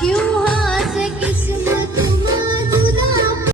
क्यों